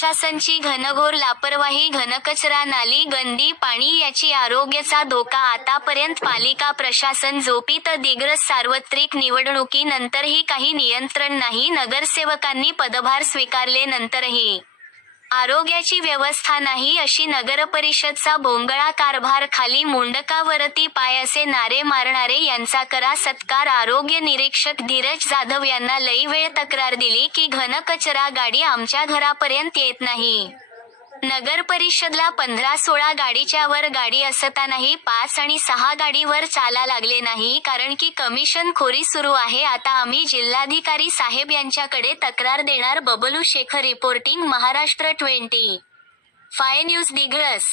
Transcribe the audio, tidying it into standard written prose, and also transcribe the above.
प्रशासनची घनघोर लापरवाही, घनकचरा, नाली, गंदी पाणी याची आरोग्याचा धोका. आतापर्यंत पालिका प्रशासन झोपीत दिग्रस. सार्वत्रिक निवडणुकीनंतरही काही नियंत्रण नाही. नगरसेवकांनी पदभार स्वीकारले नंतरही आरोग्याची व्यवस्था नाही अशी नगरपरिषदचा भोंगळा कारभार. खाली मुंडका वरती पाय असे नारे मारणारे यांचा करा सत्कार. आरोग्य निरीक्षक धीरज जाधव यांना लई वेळ तक्रार दिली की घनकचरा गाडी आमच्या घरापर्यंत येत नाही. नगरपरिषदला 15-16 गाडीच्या वर गाडी असतानाही 5 आणि 6 गाडीवर चाला लागले नाही, कारण की कमिशन खोरी सुरू आहे. आता आम्ही जिल्हाधिकारी साहेब यांच्याकडे तक्रार देणार. Bablu Shekhar reporting, Maharashtra 25 news, Digras.